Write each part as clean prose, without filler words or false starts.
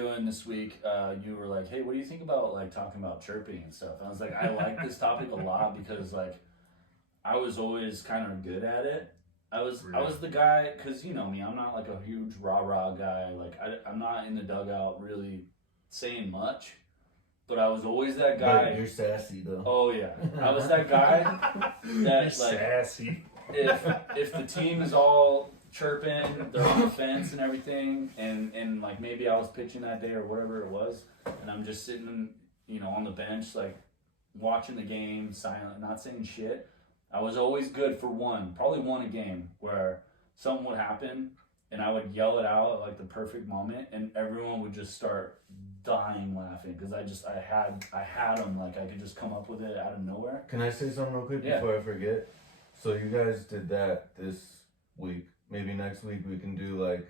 doing this week, you were like, hey, what do you think about like talking about chirping and stuff? And I was like, I like this topic a lot because like I was always kind of good at it. I was the guy, because you know me, I'm not like a huge rah-rah guy. Like I'm not in the dugout really saying much, but I was always that guy. But you're sassy though. Oh yeah, I was that guy that you're like sassy. if the team is all chirping, they're on the fence and everything, and like maybe I was pitching that day or whatever it was, and I'm just sitting, you know, on the bench like watching the game, silent, not saying shit. I was always good for probably one a game where something would happen and I would yell it out at like the perfect moment, and everyone would just start dying laughing because I had them, like I could just come up with it out of nowhere. Can I say something real quick before I forget? So you guys did that this week. Maybe next week we can do like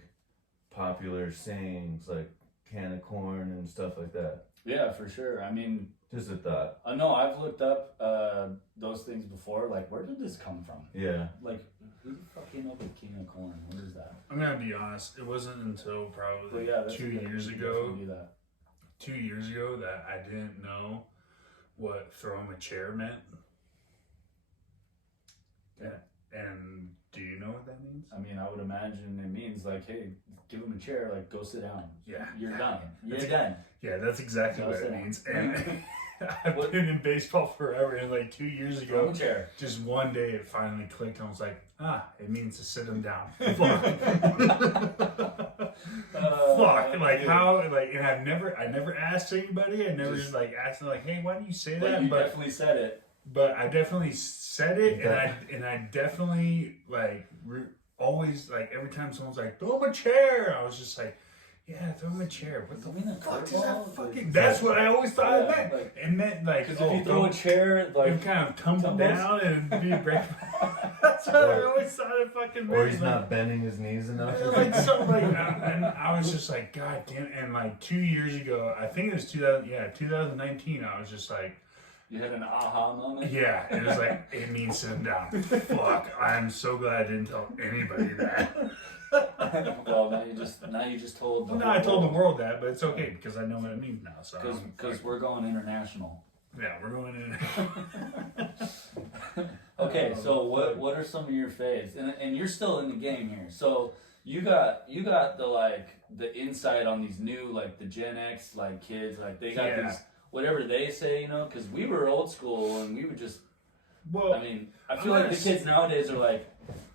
popular sayings like can of corn and stuff like that. Yeah, for sure. I mean, just a thought. No, I've looked up those things before. Like, where did this come from? Yeah. Like, who the fuck came up with king of corn? What is that? I'm gonna be honest. It wasn't until probably 2 years ago. 2 years ago that I didn't know what throw him a chair meant. Yeah. And do you know what that means? I mean, I would imagine it means like, hey, give him a chair, like go sit down. Yeah. You're done. You're done. Yeah, that's exactly what it means. And I've been in baseball forever, and like 2 years ago, just one day it finally clicked, and I was like, it means to sit him down. Fuck. Like how, like, and I never asked anybody, I never just like asked them like, hey, why do you say that? You definitely said it. But I definitely said it, and I definitely like always like every time someone's like throw him a chair, I was just like, yeah, throw him a chair. What the fuck is that fucking? That's what I always thought it meant. Like, it meant like because if you throw a chair, like you kind of tumble down and be a break. That's what I always thought it fucking meant. Or he's not bending his knees enough. Like something like that. And I was just like, God damn it. And like 2 years ago, I think it was 2019, I was just like, you had an aha moment? Yeah, it was like, it means sit him down. Fuck, I'm so glad I didn't tell anybody that. Well, now you just told the I told the world that, but it's okay because I know what it means now. So because we're going international. Yeah, we're going in. Okay, so what are some of your faves? And you're still in the game here. So you got the insight on these new like the Gen X like kids, like they got these whatever they say, you know, because we were old school and we would just. Well, I mean, I feel like the kids nowadays are like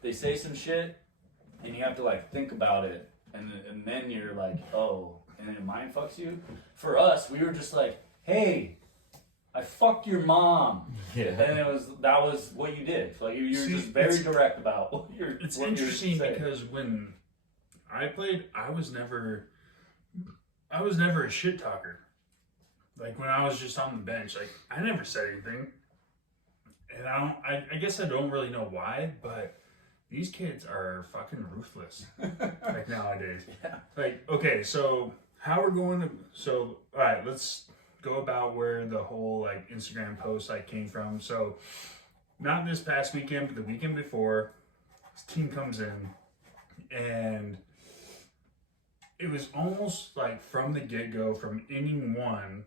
they say some shit and you have to like think about it, and then you're like, oh, and it mind fucks you. For us, we were just like, hey, I fucked your mom. Yeah. And that was what you did. So like you were just very direct about what you're. It's interesting because when I played, I was never a shit talker. Like when I was just on the bench, like I never said anything, and I guess I don't really know why, but these kids are fucking ruthless. Like nowadays. Yeah. Like okay, so how we're going to all right, let's go about where the whole like Instagram post like came from. So not this past weekend, but the weekend before, this team comes in, and it was almost like from the get-go, from inning one.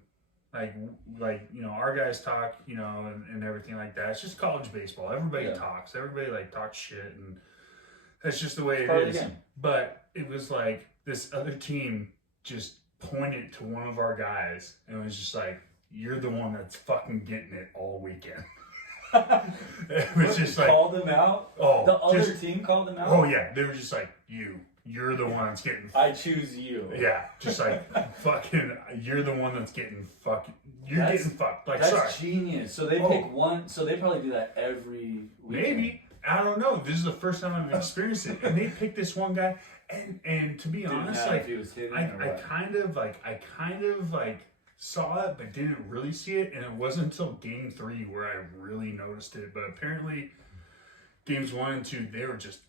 Like you know, our guys talk, you know, and everything like that. It's just college baseball. Everybody talks. Everybody like talks shit, and that's just the way it is. But it was like this other team just pointed to one of our guys and was just like, "You're the one that's fucking getting it all weekend." It was just like called him out. Oh, the other team called him out. Oh yeah, they were just like You're the one that's getting. I choose you. Yeah, just like fucking. You're the one that's getting fucking. You're getting fucked. Like that's genius. So they pick one. So they probably do that every weekend. Maybe I don't know. This is the first time I've experienced it, and they picked this one guy. And to be honest, like I kind of like saw it, but didn't really see it, and it wasn't until game 3 where I really noticed it. But apparently, games 1 and 2, they were just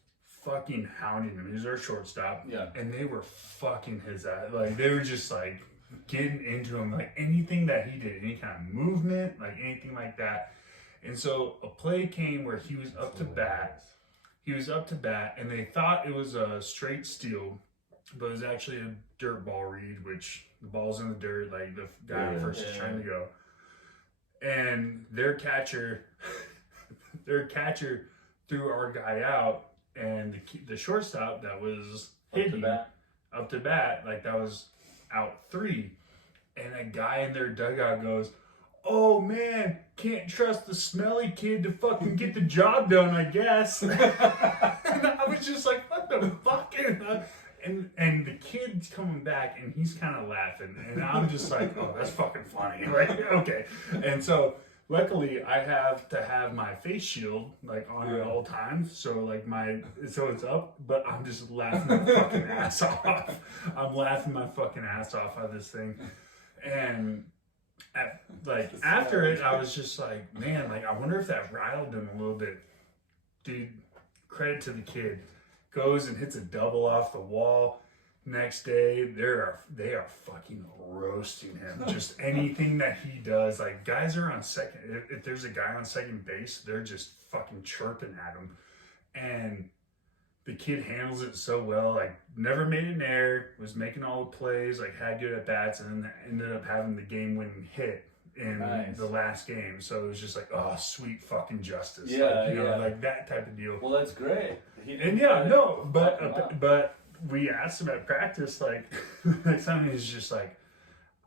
fucking hounding him. He was our shortstop. Yeah. And they were fucking his ass. Like, they were just, like, getting into him. Like, anything that he did, any kind of movement, like, anything like that. And so, a play came where he was up to bat. And they thought it was a straight steal. but it was actually a dirt ball read, which the ball's in the dirt, like the guy first is trying to go. And their catcher threw our guy out, and the shortstop that was hitting up to bat, like that was out 3. And a guy in their dugout goes, "Oh man, can't trust the smelly kid to fucking get the job done, I guess." And I was just like, what the fuck? And the kid's coming back and he's kind of laughing. And I'm just like, oh, that's fucking funny. Like, okay. And so luckily I have to have my face shield like on at all times. So like so it's up, but I'm just laughing my fucking ass off. I'm laughing my fucking ass off of this thing. And after it, I was just like, man, like I wonder if that riled him a little bit. Dude, credit to the kid. Goes and hits a double off the wall. Next day, they are fucking roasting him. Just anything that he does, like guys are on second. If there's a guy on second base, they're just fucking chirping at him. And the kid handles it so well, like never made an error, was making all the plays, like had good at bats, and then ended up having the game-winning hit in the last game. So it was just like, oh, sweet fucking justice. Yeah, like, you know, like that type of deal. Well, that's great. But we asked him at practice, like next time he was just like,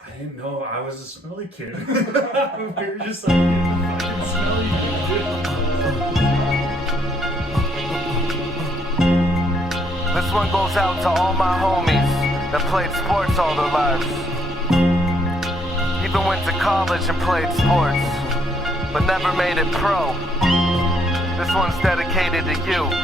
I didn't know I was a smelly kid. We were just like, you're the fucking smelly kid. This one goes out to all my homies that played sports all their lives. Even went to college and played sports, but never made it pro. This one's dedicated to you.